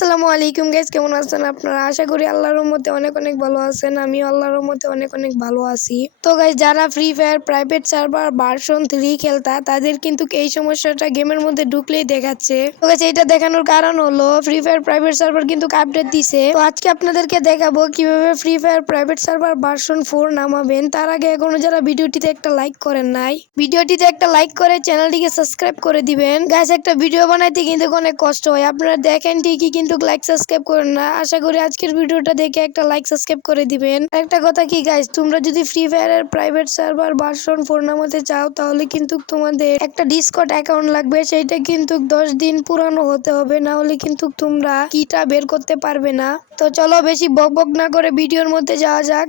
আসসালামু আলাইকুম গাইস, কেমন আছেন আপনারা? আশা করি আল্লাহর রহমতে অনেক অনেক ভালো আছেন। আমিও আল্লাহর রহমতে অনেক অনেক ভালো আছি। তো গাইস, যারা free fire private server version 3 খেলতা তাদের কিন্তু এই সমস্যাটা গেমের মধ্যে ঢুকলেই দেখাচ্ছে। তো গাইস, এটা দেখানোর কারণ হলো ফ্রি ফায়ার প্রাইভেট সার্ভার কিন্তু আপডেট দিছে। তো আজকে আপনাদেরকে দেখাবো কিভাবে free fire private server version 4 নামাবেন। তার আগে এখনো যারা ভিডিওটিতে একটা লাইক করেন নাই, ভিডিওটিতে একটা লাইক করে চ্যানেলটিকে সাবস্ক্রাইব করে দিবেন। গাইস, একটা ভিডিও বানাইতে কিন্তু অনেক কষ্ট হয়, আপনারা দেখেন ঠিকই কিন্তু লাইক সাবস্ক্রাইব করেন না। আশা করি আজকের ভিডিওটা দেখে একটা লাইক সাবস্ক্রাইব করে দিবেন। একটা কথা কি গাইস, তোমরা যদি ফ্রি ফায়ারের প্রাইভেট সার্ভার ভার্সন 4 নামাতে চাও তাহলে কিন্তু তোমাদের একটা ডিসকর্ড অ্যাকাউন্ট লাগবে। সেইটা কিন্তু 10 দিন পুরানো হতে হবে, না হলে কিন্তু তোমরা কিটা বের করতে পারবে না। তো চলো বেশি বকবক না করে ভিডিওর মধ্যে যাওয়া যাক।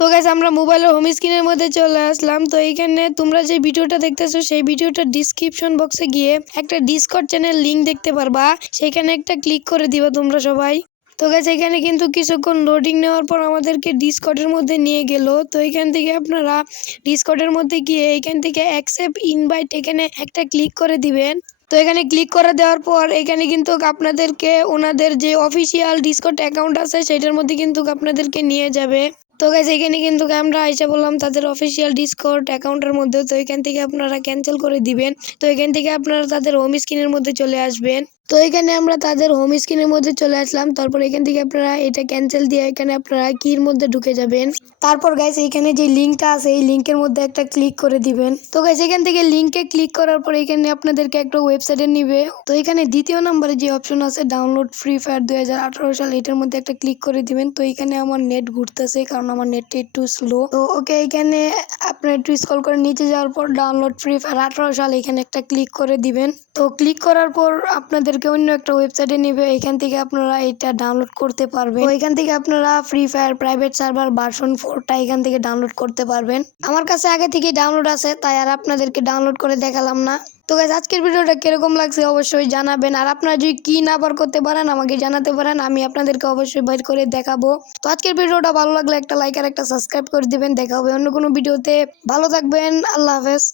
তো গাইস, আমরা মোবাইলের হোম স্ক্রিনের মধ্যে চলে আসলাম। তো এইখানে তোমরা যে ভিডিওটা দেখতেছো সেই ভিডিওটার ডিসক্রিপশন বক্সে গিয়ে একটা ডিসকর্ড চ্যানেল লিংক দেখতে পারবা, সেখানে একটা ক্লিক করে দিবা তোমরা সবাই। তো গাইস, এখানে কিন্তু কিছুক্ষণ লোডিং নেওয়ার পর আমাদেরকে ডিসকর্ডের মধ্যে নিয়ে গেল। তো এখান থেকে আপনারা ডিসকর্ডের মধ্যে গিয়ে এখান থেকে অ্যাকসেপ্ট ইনভাইট এখানে একটা ক্লিক করে দিবেন। তো এখানে ক্লিক করে দেওয়ার পর এখানে কিন্তু আপনাদেরকে ওনাদের যে অফিসিয়াল ডিসকর্ড অ্যাকাউন্ট আছে সেটার মধ্যে কিন্তু আপনাদেরকে নিয়ে যাবে। তো গাইস, এখানে কিন্তু আমরা আইসা বললাম তাদের অফিসিয়াল ডিসকর্ড অ্যাকাউন্টের মধ্যে। তো এখান থেকে আপনারা ক্যান্সেল করে দিবেন। তো এখান থেকে আপনারা তাদের হোম স্ক্রিনের মধ্যে চলে আসবেন। তো এখানে আমরা তাদের হোম স্ক্রিনের মধ্যে চলে আসলাম। তারপর এখান থেকে আপনারা এটা ক্যান্সেল দিয়ে এখানে আপনারা কির মধ্যে ঢুকে যাবেন। তারপর গাইস, এখানে যে লিঙ্কটা আছে এই লিঙ্কের মধ্যে একটা ক্লিক করে দিবেন। তো গাইস, এখান থেকে লিঙ্কে ক্লিক করার পর এখানে আপনাদেরকে একটা ওয়েবসাইটে নিবে। তো এখানে দ্বিতীয় নম্বরে যে অপশন আছে ডাউনলোড ফ্রি ফায়ার 2018 সাল, এটার মধ্যে একটা ক্লিক করে দিবেন। তো এখানে আমার নেট ঘুরতেছে কারণ আমার নেটটা একটু স্লো। তো ওকে, এখানে আপনার একটু স্ক্রল করে নিচে যাওয়ার পর ডাউনলোড ফ্রি ফায়ার 18 সাল এখানে একটা ক্লিক করে দিবেন। তো ক্লিক করার পর আপনাদেরকে অন্য একটা ওয়েবসাইটে নেবে, এখান থেকে আপনারা এটা ডাউনলোড করতে পারবেন। তো এখান থেকে আপনারা free fire private server version 4টা এখান থেকে ডাউনলোড করতে পারবেন। আমার কাছে আগে থেকে ডাউনলোড আছে, তাই আর আপনাদেরকে ডাউনলোড করে দেখালাম না। তো গাইস, আজকের ভিডিওটা কিরকম লাগছে অবশ্যই জানাবেন। আর আপনারা যদি কি না বার করতে পারেন আমাকে জানাতে পারেন, আমি আপনাদেরকে অবশ্যই বের করে দেখাবো। তো আজকের ভিডিওটা ভালো লাগলে একটা লাইক আর একটা সাবস্ক্রাইব করে দিবেন। দেখা হবে অন্য কোনো ভিডিওতে। ভালো থাকবেন, আল্লাহ হাফেজ।